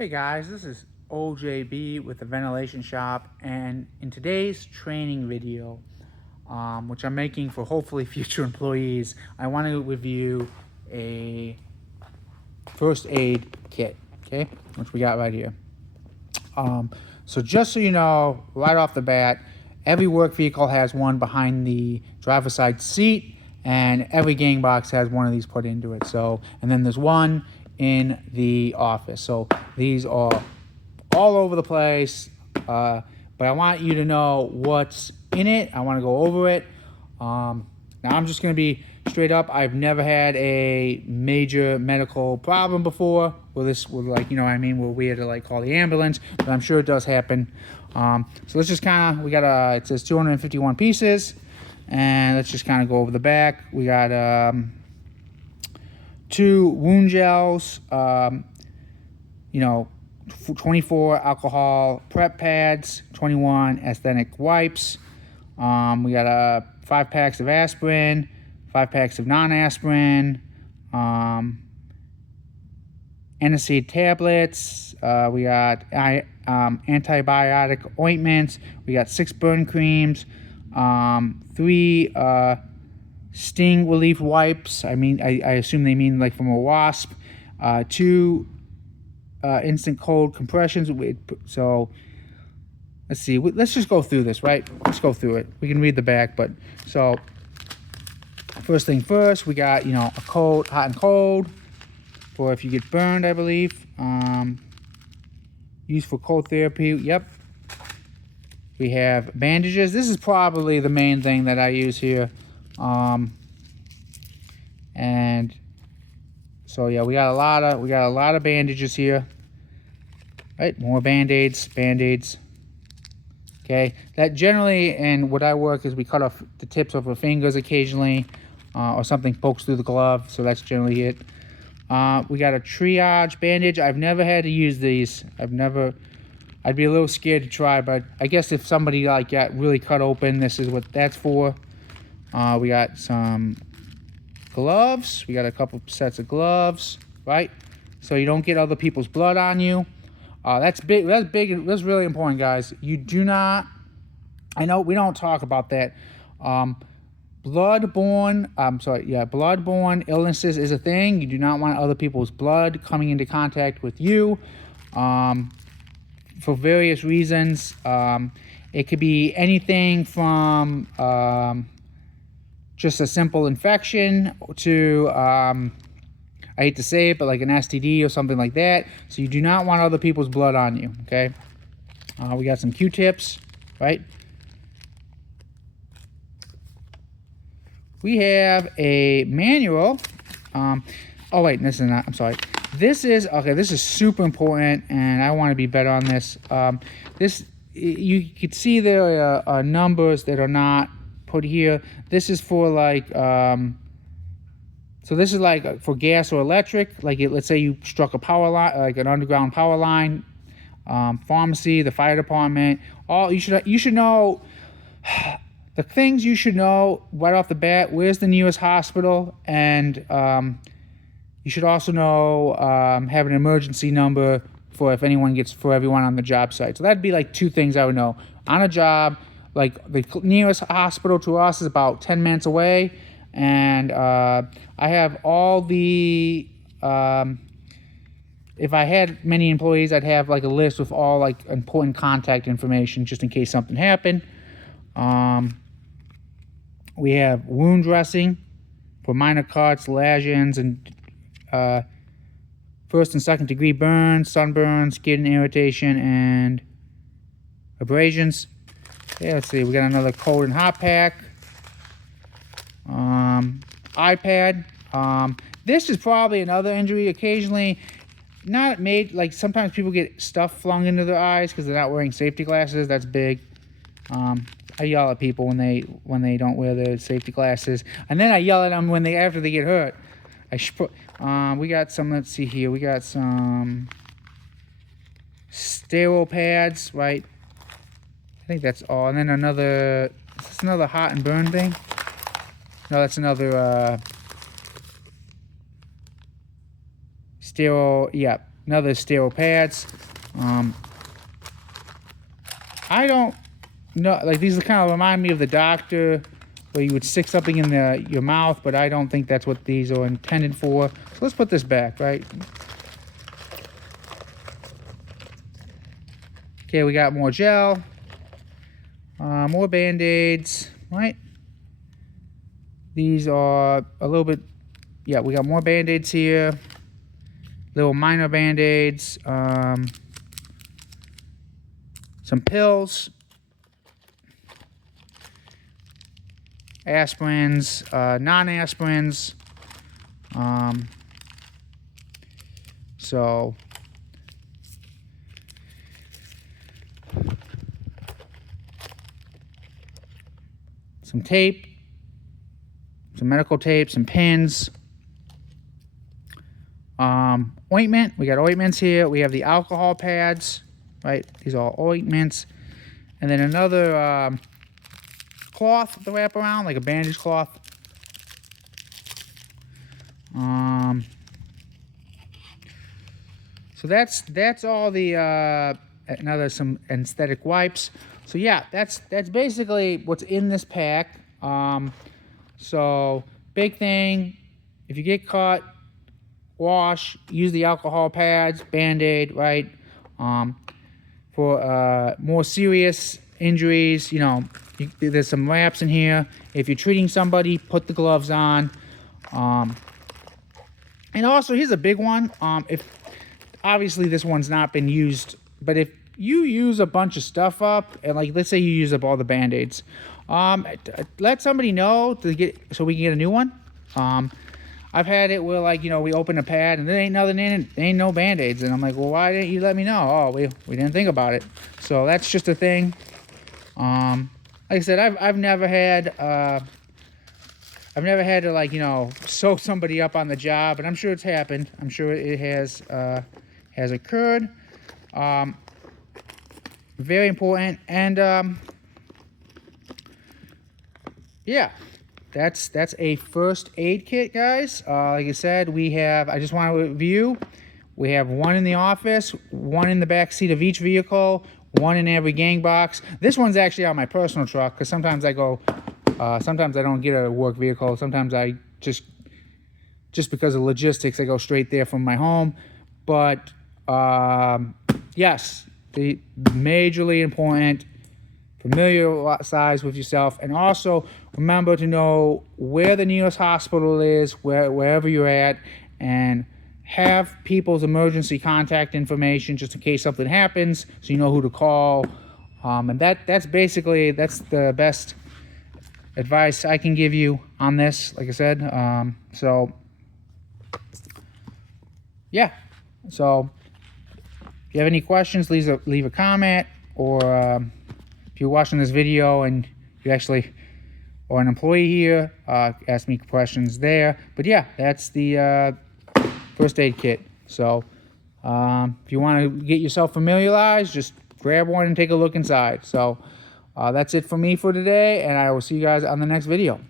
Hey guys, this is OJB with the Ventilation Shop, and in today's training video, which I'm making for hopefully future employees, I want to review a first aid kit, okay, which we got right here. So just so you know, right off the bat, every work vehicle has one behind the driver's side seat, and every gang box has one of these put into it. So, and then there's one in the office. So these are all over the place, but I want you to know what's in it. I want to go over it. Now I'm just going to be straight up. I've never had a major medical problem before with this, with like, you know what I mean, where we had to like call the ambulance, but I'm sure it does happen. So let's just kind of, we got it says 251 pieces, and let's just kind of go over the back. We got 2 wound gels, 24 alcohol prep pads, 21 aesthetic wipes. We got 5 packs of aspirin, 5 packs of non-aspirin, NSAID tablets. We got antibiotic ointments. We got 6 burn creams, 3 sting relief wipes. I assume they mean like from a wasp. 2 instant cold compressions. So let's see. Let's just go through this, right? Let's go through it. We can read the back, but so first thing first, we got a cold, hot and cold, for if you get burned, I believe. Used for cold therapy. Yep. We have bandages. This is probably the main thing that I use here. And so yeah, we got a lot of bandages here. Right, more band-aids. Okay, that generally, and what I work is we cut off the tips of our fingers occasionally, or something pokes through the glove. So that's generally it. We got a triage bandage. I've never had to use these. I'd be a little scared to try, but I guess if somebody like got really cut open, this is what that's for. We got some gloves. We got a couple sets of gloves, right? So you don't get other people's blood on you. That's big. That's really important, guys. You do not. I know we don't talk about that. Bloodborne illnesses is a thing. You do not want other people's blood coming into contact with you, for various reasons. It could be anything from just a simple infection to, I hate to say it, but like an STD or something like that. So you do not want other people's blood on you, okay? We got some Q-tips, right? We have a manual. Oh wait, this is not, I'm sorry. This is super important, and I want to be better on this. You could see there are numbers that are not put here. This is for like, so this is like for gas or electric. Like let's say you struck a power line, like an underground power line, pharmacy, the fire department. All you should know. The things you should know right off the bat: where's the nearest hospital, and you should also know, have an emergency number for if for everyone on the job site. So that'd be like 2 things I would know on a job. Like the nearest hospital to us is about 10 minutes away, and I have all the. If I had many employees, I'd have like a list with all like important contact information just in case something happened. We have wound dressing for minor cuts, lesions, and first and second degree burns, sunburns, skin irritation, and abrasions. Yeah, let's see. We got another cold and hot pack. iPad. This is probably another injury. Occasionally, not made, like sometimes people get stuff flung into their eyes because they're not wearing safety glasses. That's big. I yell at people when they don't wear their safety glasses, and then I yell at them after they get hurt. We got some. Let's see here. We got some sterile pads, right? I think that's all. And then another. Is this another hot and burn thing? No, that's another sterile. Yeah, another sterile pads. I don't know, like these kind of remind me of the doctor where you would stick something in your mouth, but I don't think that's what these are intended for. So let's put this back, right? Okay, we got more gel, more Band-Aids, right? These are a little bit, yeah, we got more Band-Aids here, little minor Band-Aids, some pills, aspirins, non-aspirins, so some tape, some medical tape, some pins, ointment. We got ointments here. We have the alcohol pads, right? These are all ointments. And then another cloth to wrap around, like a bandage cloth. So that's all the some anesthetic wipes. So yeah, that's basically what's in this pack. So big thing, if you get caught, wash, use the alcohol pads, Band-Aid, right? For more serious injuries, you know, there's some wraps in here. If you're treating somebody, put the gloves on. And also, here's a big one. If obviously this one's not been used, but if you use a bunch of stuff up, and like let's say you use up all the Band-Aids, let somebody know so we can get a new one. I've had it where, like, you know, we open a pad and there ain't nothing in it, there ain't no Band-Aids, and I'm like, well, why didn't you let me know? Oh, we didn't think about it. So that's just a thing. Like I said, I've never had to, like, you know, sew somebody up on the job, but I'm sure it's happened. I'm sure it has occurred. Very important. And yeah, that's a first aid kit, guys. Like I said, I just want to review. We have one in the office, one in the back seat of each vehicle, one in every gang box. This one's actually on my personal truck because sometimes I don't get a work vehicle. Sometimes I just because of logistics, I go straight there from my home. But yes, the majorly important, familiarize with yourself, and also remember to know where the nearest hospital is, wherever you're at, and have people's emergency contact information just in case something happens, so you know who to call. And that's the best advice I can give you on this, like I said. So yeah, so if you have any questions, leave a comment, or if you're watching this video and you actually are an employee here, ask me questions there. But yeah, that's the first aid kit. So if you want to get yourself familiarized, just grab one and take a look inside. So that's it for me for today, and I will see you guys on the next video.